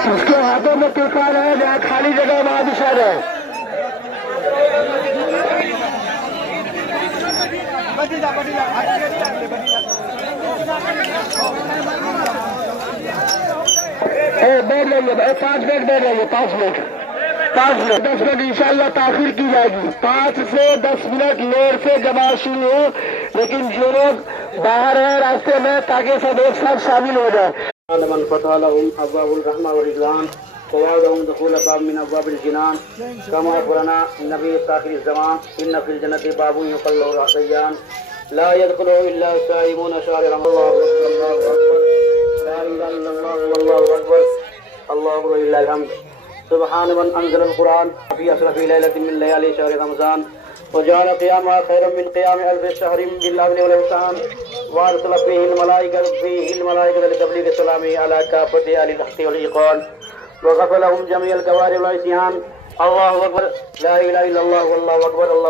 اس کے ہاتھوں میں طوفان ہے، جہاں خالی جگہ وہاں دشا ہے. بیٹھ لیں گے 5 منٹ بیٹھ لیں گے 5 منٹ 10 منٹ انشاءاللہ تاخیر کی جائے گی. 5 سے 10 منٹ لیر سے جماعت شروع ہو، لیکن جو لوگ باہر ہیں راستے میں تاکہ سب ایک ساتھ شامل ہو جائے. من فتح لهم ابواب الرحمة والرضوان ووعدهم دخول باب من ابواب الجنان كما اخبرنا النبي في اخر الزمان ان في الجنة باب يقال له ريان لا يدخله الا الصائمون شهر رمضان. الله اكبر لا اله الا الله والله اكبر الله اكبر لله الحمد. سبحان من انزل القرآن في اشرف ليلة من ليالي شهر رمضان وجعل قيامها خيرا من قيام ألف شهر بالأمن والإحسان وأرسل فيه الملائكة لتبليغ السلام على كافة أهل الحق والإيقان وغفر لهم جميع الكبائر والعصيان. الله أكبر لا إله إلا الله والله أكبر الله